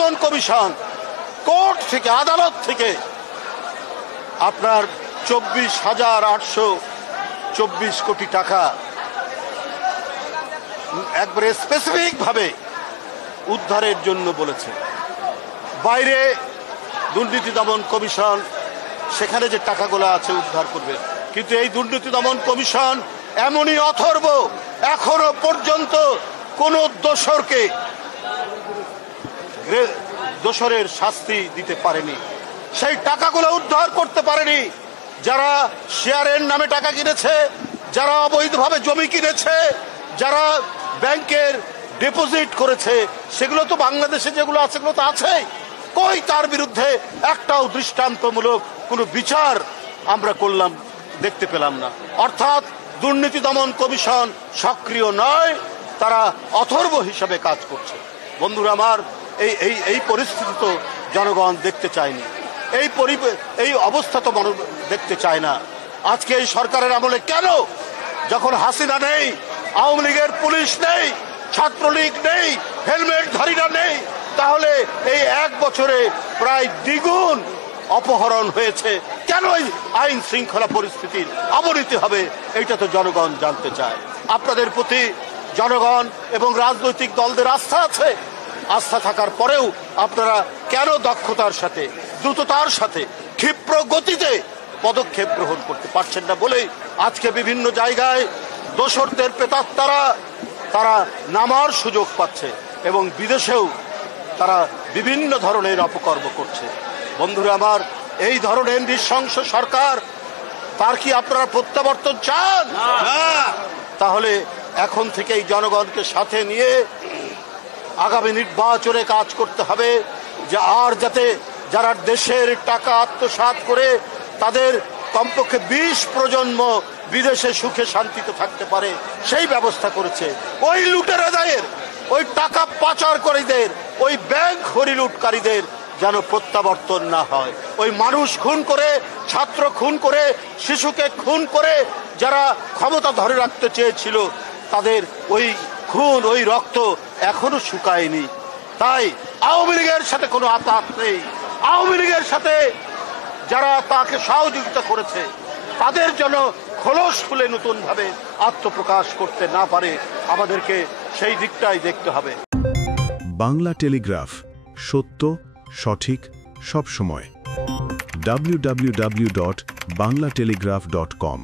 দমন commission court থেকে, আদালত থেকে আপনার 24,824 কোটি টাকা একবারে স্পেসিফিক ভাবে উদ্ধারের জন্য বলেছে। বাইরে দুর্নীতি দমন কমিশন সেখানে যে টাকাগুলো আছে উদ্ধার করবে, কিন্তু এই দুর্নীতি দমন কমিশন এমনই অথর্ব, এখনো পর্যন্ত কোন দোষরের শাস্তি দিতে পারেনি, সেই টাকাগুলো উদ্ধার করতে পারেনি। যারা শেয়ারের নামে টাকা কিনেছে, যারা অবৈধভাবে জমি কিনেছে, যারা ব্যাংকের ডিপোজিট করেছে, সেগুলো তো বাংলাদেশে যেগুলো আছে সেগুলো তো আছেই। কই তার বিরুদ্ধে একটাও দৃষ্টান্তমূলক কোনো বিচার আমরা দেখতে পেলাম না। অর্থাৎ দুর্নীতি দমন কমিশন সক্রিয় নয়, তারা অথর্ব হিসাবে কাজ করছে। বন্ধুরা আমার, এই পরিস্থিতি তো জনগণ দেখতে চায়নি, এই অবস্থা তো দেখতে চায় না। আজকে এই সরকারের আমলে কেন, যখন হাসিনা নেই, আওয়ামী লীগের পুলিশ নেই, ছাত্রলীগ নেই, হেলমেটধারীরা নেই, তাহলে এই এক বছরে প্রায় দ্বিগুণ অপহরণ হয়েছে, কেন এই আইন শৃঙ্খলা পরিস্থিতির অবনতি হবে? এটা তো জনগণ জানতে চায়। আপনাদের প্রতি জনগণ এবং রাজনৈতিক দলদের আস্থা আছে। আস্থা থাকার পরেও আপনারা কেন দক্ষতার সাথে, দ্রুততার সাথে, ক্ষিপ্র গতিতে পদক্ষেপ গ্রহণ করতে পারছেন না বলেই আজকে বিভিন্ন জায়গায় দোসরদের প্রেতাত্মারা তারা নামার সুযোগ পাচ্ছে এবং বিদেশেও তারা বিভিন্ন ধরনের অপকর্ম করছে। বন্ধুরা আমার, এই ধরনের নৃশংস সরকার, তার কি আপনারা প্রত্যাবর্তন চান? তাহলে এখন থেকেই জনগণকে সাথে নিয়ে আগামী নির্বাচনে কাজ করতে হবে, যে আর যাতে যারা দেশের টাকা আত্মসাৎ করে তাদের কমপক্ষে 20 প্রজন্ম বিদেশে সুখে শান্তিতে থাকতে পারে সেই ব্যবস্থা করেছে। ওই লুটেরাদের, ওই টাকা পাচারকারীদের, ওই ব্যাংক হরিলুটকারীদের যেন প্রত্যাবর্তন না হয়। ওই মানুষ খুন করে, ছাত্র খুন করে, শিশুকে খুন করে যারা ক্ষমতা ধরে রাখতে চেয়েছিল, তাদের ওই খুন, ওই রক্ত এখনো শুকায়নি। তাই আওয়ামী লীগের সাথে কোনো আঘাত নেই। আওয়ামী লীগের সাথে যারা তাকে সহযোগিতা করেছে তাদের জন্য খোলস খুলে নতুন ভাবে আত্মপ্রকাশ করতে না পারে, আমাদেরকে সেই দিকটাই দেখতে হবে। বাংলা টেলিগ্রাফ, সত্য, সঠিক, সব সময়। www.banglatelegraph.com